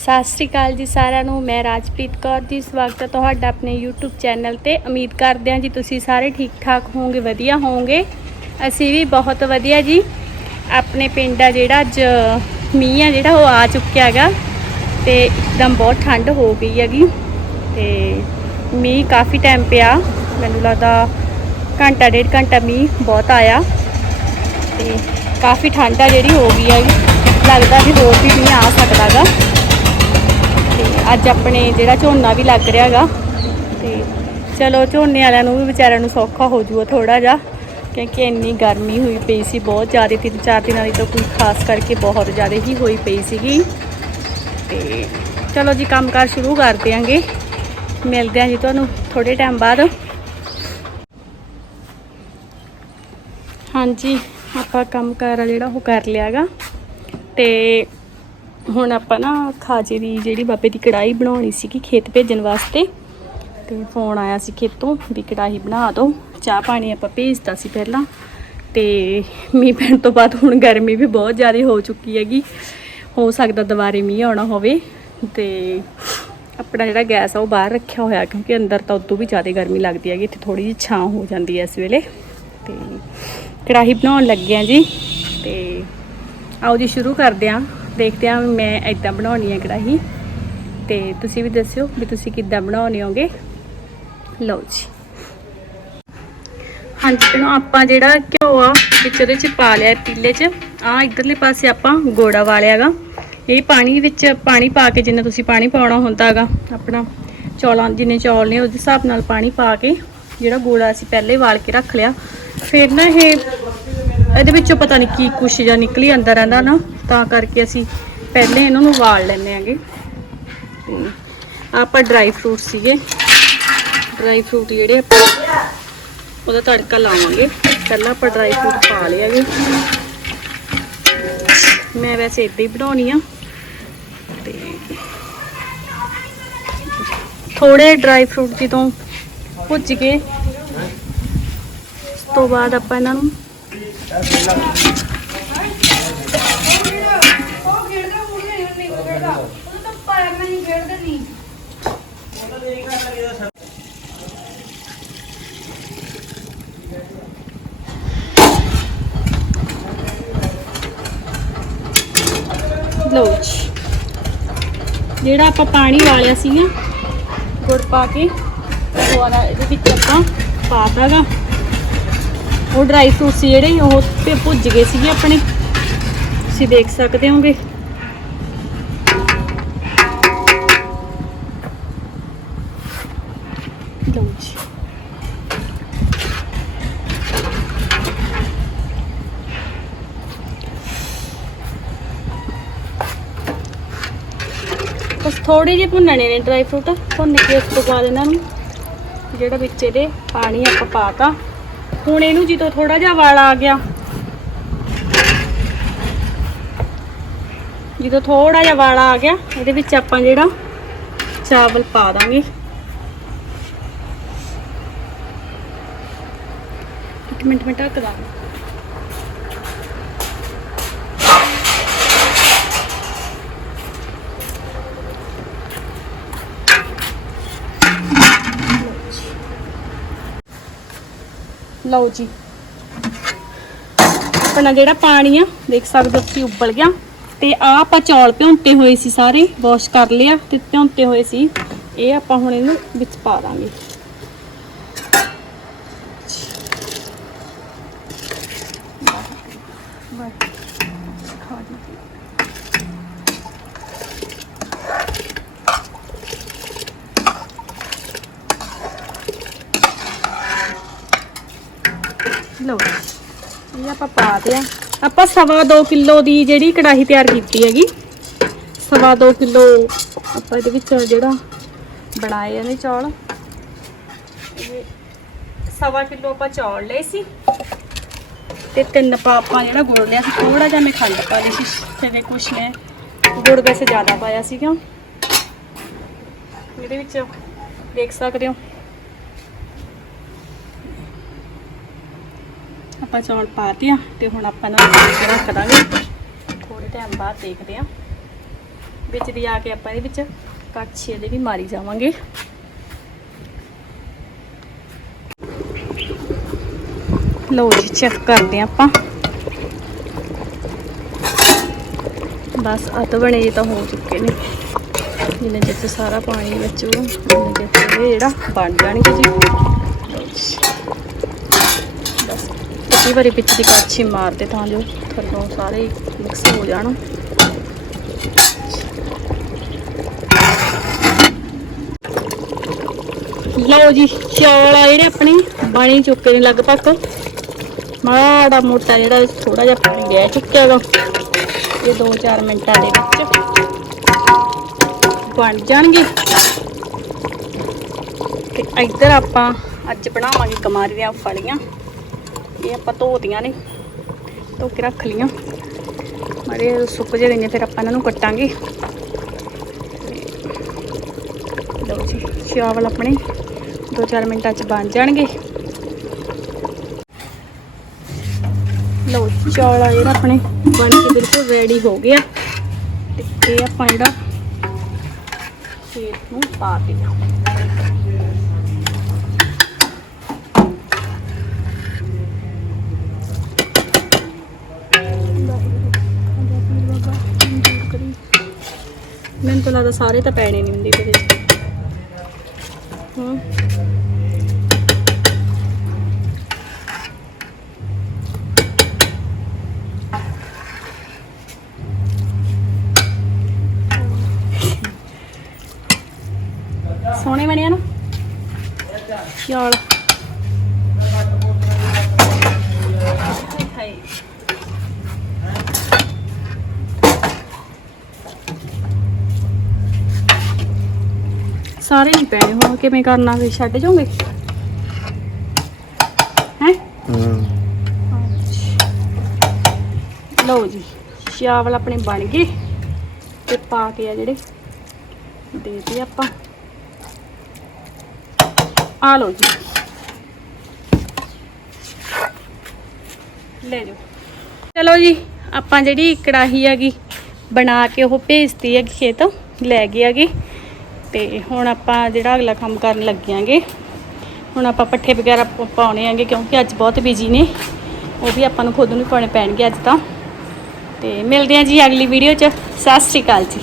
ਸਤਿ ਸ਼੍ਰੀ ਅਕਾਲ ਜੀ ਸਾਰਿਆਂ ਨੂੰ। ਮੈਂ ਰਾਜਪ੍ਰੀਤ ਕੌਰ ਜੀ ਸਵਾਗਤ ਹੈ ਤੁਹਾਡਾ ਆਪਣੇ YouTube ਚੈਨਲ ਤੇ। ਉਮੀਦ ਕਰਦੇ ਹਾਂ ਜੀ ਤੁਸੀਂ ਸਾਰੇ ਠੀਕ ਠਾਕ ਹੋਵੋਗੇ, ਵਧੀਆ ਹੋਵੋਗੇ। ਅਸੀਂ ਵੀ ਬਹੁਤ ਵਧੀਆ ਜੀ। ਆਪਣੇ ਪਿੰਡ ਆ ਜਿਹੜਾ ਅੱਜ ਮੀਂਹ ਆ ਜਿਹੜਾ, ਉਹ ਆ ਚੁੱਕਿਆ ਹੈਗਾ ਤੇ ਇੱਕਦਮ ਬਹੁਤ ਠੰਡ ਹੋ ਗਈ ਹੈਗੀ ਤੇ ਮੀਂਹ ਕਾਫੀ ਟਾਈਮ ਪਿਆ। ਮੈਨੂੰ ਲੱਗਦਾ ਘੰਟਾ, ਡੇਢ ਘੰਟਾ ਮੀਂਹ ਬਹੁਤ ਆਇਆ ਤੇ ਕਾਫੀ ਠੰਡ ਆ ਜਿਹੜੀ ਹੋ ਗਈ ਹੈਗੀ। ਲੱਗਦਾ ਵੀ ਹੋਰ ਵੀ ਮੀਂਹ ਆ ਸਕਦਾ ਗਾ ਤੇ ਅੱਜ ਆਪਣੇ ਜਿਹੜਾ ਝੋਨਾ ਵੀ ਲੱਗ ਰਿਹਾ ਹੈਗਾ ਤੇ ਚਲੋ ਝੋਨੇ ਵਾਲਿਆਂ ਨੂੰ ਵੀ ਵਿਚਾਰਿਆਂ ਨੂੰ ਸੌਖਾ ਹੋ ਜੂਗਾ ਥੋੜਾ ਜਿਹਾ, ਕਿਉਂਕਿ ਇੰਨੀ ਗਰਮੀ ਹੋਈ ਪਈ ਸੀ ਬਹੁਤ ਜ਼ਿਆਦਾ, ਤਿੰਨ ਚਾਰ ਦਿਨਾਂ ਦੀ ਤਾਂ ਕੋਈ ਖਾਸ ਕਰਕੇ ਬਹੁਤ ਜ਼ਿਆਦਾ ਹੀ ਹੋਈ ਪਈ ਸੀਗੀ। ਤੇ ਚਲੋ ਜੀ ਕੰਮਕਾਰ ਸ਼ੁਰੂ ਕਰ ਦਿਆਂਗੇ। ਮਿਲਦੇ ਹਾਂ ਜੀ ਤੁਹਾਨੂੰ ਥੋੜੇ ਟਾਈਮ ਬਾਅਦ। ਹਾਂਜੀ, ਆਪਾਂ ਕੰਮਕਾਰ ਆ ਜਿਹੜਾ ਉਹ ਕਰ ਲਿਆਗਾ ਤੇ ਹੁਣ ਆਪਾਂ ਨਾ ਖਾਜੇ ਦੀ ਜਿਹੜੀ ਬਾਬੇ ਦੀ ਕੜਾਈ ਬਣਾਉਣੀ ਸੀਗੀ ਖੇਤ ਭੇਜਣ ਵਾਸਤੇ, ਤੇ ਫੋਨ ਆਇਆ ਸੀ ਖੇਤੋਂ ਵੀ ਕੜਾਈ ਬਣਾ ਦਿਓ। ਚਾਹ ਪਾਣੀ ਆਪਾਂ ਭੇਜਤਾ ਸੀ ਪਹਿਲਾਂ, ਤੇ ਮੀਂਹ ਪੈਣ ਤੋਂ ਬਾਅਦ ਹੁਣ ਗਰਮੀ ਵੀ ਬਹੁਤ ਜ਼ਿਆਦਾ ਹੋ ਚੁੱਕੀ ਹੈਗੀ। ਹੋ ਸਕਦਾ ਦੁਬਾਰੇ ਮੀਂਹ ਆਉਣਾ ਹੋਵੇ, ਤੇ ਆਪਣਾ ਜਿਹੜਾ ਗੈਸ ਆ ਉਹ ਬਾਹਰ ਰੱਖਿਆ ਹੋਇਆ, ਕਿਉਂਕਿ ਅੰਦਰ ਤਾਂ ਉਦੋਂ ਵੀ ਜ਼ਿਆਦਾ ਗਰਮੀ ਲੱਗਦੀ ਹੈਗੀ, ਇੱਥੇ ਥੋੜੀ ਜਿਹੀ ਛਾਂ ਹੋ ਜਾਂਦੀ ਹੈ ਇਸ ਵੇਲੇ। ਤੇ ਕੜਾਹੀ ਬਣਾਉਣ ਲੱਗੇ ਆ ਜੀ, ਤੇ ਆਓ ਜੀ ਸ਼ੁਰੂ ਕਰਦੇ ਆ ਦੇਖਦੇ ਆ ਮੈਂ ਇਦਾਂ ਬਣਾਉਣੀ ਹੈ ਕੜਾਹੀ। ਤੇ ਤੁਸੀਂ ਵੀ ਦੱਸਿਓ ਵੀ ਤੁਸੀਂ ਕਿੱਦਾਂ ਬਣਾਉਣੇ ਹੋਗੇ। ਲਓ ਜੀ। ਹਾਂਜੀ ਪਹਿਲਾਂ ਆਪਾਂ ਜਿਹੜਾ ਘਿਓ ਆ, ਵਿੱਚ ਉਹਦੇ ਚ ਪਾ ਲਿਆ ਪੀਲੇ ਚ। ਆ ਇਧਰਲੇ ਪਾਸੇ ਆਪਾਂ ਗੋੜਾ ਵਾਲਿਆਗਾ ਇਹ ਪਾਣੀ ਵਿੱਚ ਪਾਣੀ ਪਾ ਕੇ ਜਿੰਨਾ ਤੁਸੀਂ ਪਾਣੀ ਪਾਉਣਾ ਹੁੰਦਾ ਹੈਗਾ ਆਪਣਾ ਚੌਲਾਂ, ਜਿੰਨੇ ਚੌਲ ਨੇ ਉਹਦੇ ਹਿਸਾਬ ਨਾਲ ਪਾਣੀ ਪਾ ਕੇ ਜਿਹੜਾ ਗੋੜਾ ਅਸੀਂ ਪਹਿਲੇ ਵਾਲ ਕੇ ਰੱਖ ਲਿਆ। ਫਿਰ ਨਾ ਇਹ ਇਹਦੇ ਵਿੱਚੋਂ ਪਤਾ ਨਹੀਂ ਕੀ ਕੁਛ ਜਾਂ ਨਿਕਲੀ, ਅੰਦਰ ਰਹਿੰਦਾ ਨਾ, ਤਾਂ ਕਰਕੇ ਅਸੀਂ ਪਹਿਲੇ ਇਹਨਾਂ ਨੂੰ ਵਾਲ ਲੈਂਦੇ ਆਂਗੇ ਆਪਾਂ ਡਰਾਈ ਫਰੂਟ ਸੀਗੇ। ਡਰਾਈ ਫਰੂਟ ਜਿਹੜੇ ਆਪਾਂ, ਉਹਦਾ ਤੜਕਾ ਲਾਵਾਂਗੇ। ਪਹਿਲਾਂ ਆਪਾਂ ਡਰਾਈ ਫਰੂਟ ਪਾ ਲਿਆਗੇ ਮੈਂ ਵੈਸੇ ਇਦਾਂ ਹੀ ਬਣਾਉਣੀ ਆ। ਤੇ ਥੋੜੇ ਡਰਾਈ ਫਰੂਟ ਜਦੋਂ ਭੁੱਜ ਗਏ, ਉਸ ਤੋਂ ਬਾਅਦ ਆਪਾਂ ਇਹਨਾਂ ਨੂੰ ਉਹ ਖੇਡਦਾ ਮੁੰਡੇ ਨਹੀਂ ਖੇਡਦਾ ਉਹ ਤਾਂ ਪਾਇਆ ਮੈਂ ਨਹੀਂ ਖੇਡਦਾ ਨਹੀਂ ਲਓ ਜੀ। ਜਿਹੜਾ ਆਪਾਂ ਪਾਣੀ ਵਾਲਿਆ ਸੀ ਨਾ, ਗੁੜ ਪਾ ਕੇ, ਉਹ ਵਾਲਾ ਇਹਦੇ ਵਿੱਚ ਆਪਾਂ ਪਾਤਾਗਾ ਉਹ ਡਰਾਈ ਫਰੂਟ ਸੀ ਜਿਹੜੇ ਉਹ ਤੇ ਭੁੱਜ ਗਏ ਸੀਗੇ ਆਪਣੇ। ਤੁਸੀਂ ਦੇਖ ਸਕਦੇ ਹੋਗੇ। ਲਓ ਜੀ। ਬਸ ਥੋੜੀ ਜਿਹੀ ਭੁੰਨਣੇ ਨੇ ਡਰਾਈ ਫਰੂਟ। ਭੁੰਨ ਕੇ ਉਸ ਤੋਂ ਬਾਅਦ ਇਹਨਾਂ ਨੂੰ ਜਿਹੜਾ ਵਿੱਚ ਇਹਦੇ ਪਾਣੀ ਆਪਾਂ ਪਾਤਾ ਹੁਣ ਇਹਨੂੰ ਜਦੋਂ ਥੋੜਾ ਜਿਹਾ ਵਾਲ ਆ ਗਿਆ, ਜਦੋਂ ਥੋੜਾ ਜਿਹਾ ਵਾਲ ਆ ਗਿਆ, ਇਹਦੇ ਵਿੱਚ ਆਪਾਂ ਜਿਹੜਾ ਚਾਵਲ ਪਾ ਦਾਂਗੇ। ਇੱਕ ਮਿੰਟ, ਮੈਂ ਢੱਕ ਦਾਂਗੀ। ਲਓ ਜੀ। ਆਪਣਾ ਜਿਹੜਾ ਪਾਣੀ ਆ, ਦੇਖ ਸਕਦੇ ਹੋ ਤੁਸੀਂ ਉਬਲ ਗਿਆ। ਤੇ ਆ ਆਪਾਂ ਚੌਲ ਭਿਉਂਤੇ ਹੋਏ ਸੀ ਸਾਰੇ ਵਾਸ਼ ਕਰ ਲਿਆ ਤੇ ਭਿਉਂਤੇ ਹੋਏ ਸੀ। ਇਹ ਆਪਾਂ ਹੁਣ ਇਹਨੂੰ ਵਿੱਚ ਪਾ ਦਾਂਗੇ। ਲਓ ਇਹ ਆਪਾਂ ਪਾ ਦਿਆ ਆਪਾਂ ਸਵਾ 2 ਕਿਲੋ ਦੀ ਜਿਹੜੀ ਕੜਾਹੀ ਤਿਆਰ ਕੀਤੀ ਹੈਗੀ, ਸਵਾ 2 ਕਿਲੋ ਆਪਾਂ ਇਹਦੇ ਵਿੱਚ ਜਿਹੜਾ ਬਣਾਏ ਇਹਨੇ ਚੌਲ। ਇਹ ਸਵਾ ਕਿਲੋ ਆਪਾਂ ਚੌਲ ਲਏ ਸੀ। ਤੇ ਤਿੰਨ ਪਾ ਆਪਾਂ ਜਿਹੜਾ ਗੁੜ ਲਿਆ ਸੀ ਥੋੜਾ ਜਿਹਾ ਮੈਂ ਖੰਡ ਪਾ ਲਈ ਸੀ ਤੇ ਕੁਛ ਨੇ ਗੁੜ ਵੈਸੇ ਜ਼ਿਆਦਾ ਪਾਇਆ ਸੀਗਾ। ਇਹਦੇ ਵਿੱਚ ਦੇਖ ਸਕਦੇ ਹੋ। ਆਪਾਂ ਚੌਲ ਪਾਤੇ ਆ ਤੇ ਹੁਣ ਆਪਾਂ ਇਹਨਾਂ ਨੂੰ ਢੱਕ ਕੇ ਰੱਖ ਦਾਂਗੇ। ਥੋੜੇ ਟਾਈਮ ਬਾਅਦ ਦੇਖਦੇ ਆ। ਵਿੱਚ ਦੀ ਆ ਕੇ ਆਪਾਂ ਇਹਦੇ ਵਿੱਚ ਕਾਛੀ ਇਹਦੇ ਵੀ ਮਾਰੀ ਜਾਵਾਂਗੇ। ਲੋ ਜੀ ਚੈੱਕ ਕਰਦੇ ਹਾਂ ਆਪਾਂ। ਬਸ ਅੱਧ ਬਣੇ ਤਾਂ ਹੋ ਚੁੱਕੇ ਨੇ। ਜਿੰਨੇ ਚਿਰ ਸਾਰਾ ਪਾਣੀ ਵਿੱਚ ਉਹਨੇ ਚਿਰ ਜਿਹੜਾ ਬਣ ਜਾਣਗੇ ਜੀ। ਕਈ ਵਾਰੀ ਵਿੱਚ ਦੀ ਕੜਛੀ ਮਾਰਦੇ ਤਾਂ ਜੋ ਥੱਲੋਂ ਸਾਰੇ ਮਿਕਸ ਹੋ ਜਾਣ। ਲਓ ਜੀ, ਚੌਲ ਆ ਜਿਹੜੇ ਆਪਣੇ, ਬਣੀ ਚੁੱਕੇ ਨੇ ਲਗਭਗ। ਮਾੜਾ ਮੋਟਾ ਜਿਹੜਾ ਥੋੜਾ ਜਿਹਾ ਪਾਣੀ ਰਹਿ ਚੁੱਕਿਆ ਗਾ। ਇਹ 2-4 ਮਿੰਟਾਂ ਦੇ ਵਿੱਚ ਬਣ ਜਾਣਗੇ। ਤੇ ਇੱਧਰ ਆਪਾਂ ਅੱਜ ਬਣਾਵਾਂਗੇ ਕਮਾਰੀ ਦੀਆਂ ਫਲੀਆਂ। ਇਹ ਆਪਾਂ ਧੋਤੀਆਂ ਨੇ, ਧੋ ਕੇ ਰੱਖ ਲੀਆਂ ਮਾਰੇ ਸੁੱਕ ਜੇ ਗਈਆਂ ਫਿਰ ਆਪਾਂ ਇਹਨਾਂ ਨੂੰ ਕੱਟਾਂਗੇ। ਲਓ ਜੀ ਚਾਵਲ ਆਪਣੇ 2-4 ਮਿੰਟਾਂ ਚ ਬਣ ਜਾਣਗੇ। ਲਓ ਚੌਲ ਆ ਜਿਹੜਾ ਆਪਣੇ ਬਣ ਕੇ ਬਿਲਕੁਲ ਰੈਡੀ ਹੋ ਗਿਆ ਤੇ ਇਹ ਆਪਾਂ ਜਿਹੜਾ ਖੇਤ ਨੂੰ ਪਾ ਦਿਆਂ ਮੈਨੂੰ ਤਾਂ ਲੱਗਦਾ ਸਾਰੇ ਤਾਂ ਪੈਣੇ ਨਹੀਂ ਹੁੰਦੇ ਇਹਦੇ ਵਿੱਚ। ਹੂੰ। ਸੋਹਣੇ ਬਣਿਆ ਨਾ। ਚਲ ਹਾਏ ਸਾਰੇ ਨਹੀਂ ਪੈਣੇ ਹੁਣ, ਕਿਵੇਂ ਕਰਨਾ ਵੀ ਛੱਡ ਜਾਓਗੇ? ਹੈ? ਲਓ ਜੀ ਚਾਵਲ ਆਪਣੇ ਬਣ ਗਏ ਤੇ ਪਾ ਕੇ ਆ ਜਿਹੜੇ ਦੇ ਦੇ ਆਪਾਂ। ਆ ਲਓ ਜੀ। ਲੈ ਜਾਓ। ਚਲੋ ਜੀ, ਆਪਾਂ ਜਿਹੜੀ ਕੜਾਹੀ ਹੈਗੀ ਬਣਾ ਕੇ ਉਹ ਭੇਜਤੀ ਹੈਗੀ ਖੇਤ, ਲੈ ਗਏ ਹੈਗੇ। ਤੇ ਹੁਣ ਆਪਾਂ ਜਿਹੜਾ ਅਗਲਾ ਕੰਮ ਕਰਨ ਲੱਗਿਆਂਗੇ ਹੁਣ ਆਪਾਂ ਪੱਠੇ ਵਗੈਰਾ ਪ- ਪਾਉਣੇ ਆਂਗੇ ਕਿਉਂਕਿ ਅੱਜ ਬਹੁਤ ਬਿਜ਼ੀ ਨੇ, ਉਹ ਵੀ ਆਪਾਂ ਨੂੰ ਖੁਦ ਨੂੰ ਪਾਉਣੇ ਪੈਣਗੇ ਅੱਜ ਤਾਂ। ਤੇ ਮਿਲਦੇ ਹਾਂ ਜੀ ਅਗਲੀ ਵੀਡੀਓ 'ਚ। ਸਤਿ ਸ਼੍ਰੀ ਅਕਾਲ ਜੀ।